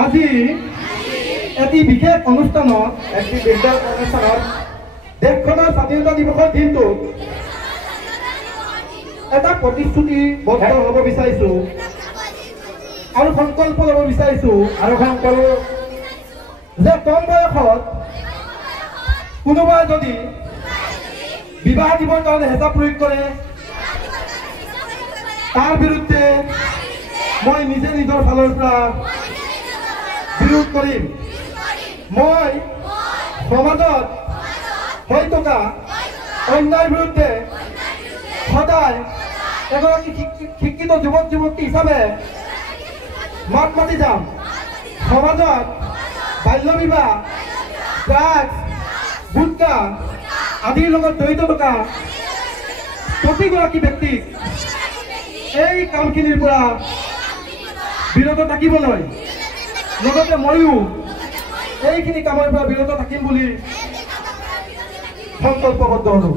আজি এটি বিশেষ অনুষ্ঠানত দেশখনৰ স্বাধীনতা দিৱসৰ দিনটো এটা প্ৰতিশ্ৰুতিবদ্ধ হ'ব বিচাৰিছোঁ আৰু সংকল্প ল'ব বিচাৰিছোঁ যে কম বয়সত কোনোবাই যদি বিবাহ দিবৰ কাৰণে হেঁচা প্ৰয়োগ কৰে তাৰ বিৰুদ্ধে মই নিজে নিজৰ ফালৰ পৰা বিৰোধ কৰিম। মই সমাজত হৈ থকা অন্যায়ৰ বিৰুদ্ধে সদায় এগৰাকী শিক্ষিত যুৱক যুৱতী হিচাপে মাত মাতি যাম। সমাজত বাল্য বিবাহ, ড্ৰাগছ, গুটখা আদিৰ লগত জড়িত থকা প্ৰতিগৰাকী ব্যক্তিক এই কামখিনিৰ পৰা বিৰত থাকিবলৈ লগতে ময়ো এইখিনি কামৰ পৰা বিৰত থাকিম বুলি সংকল্পবদ্ধ হলো।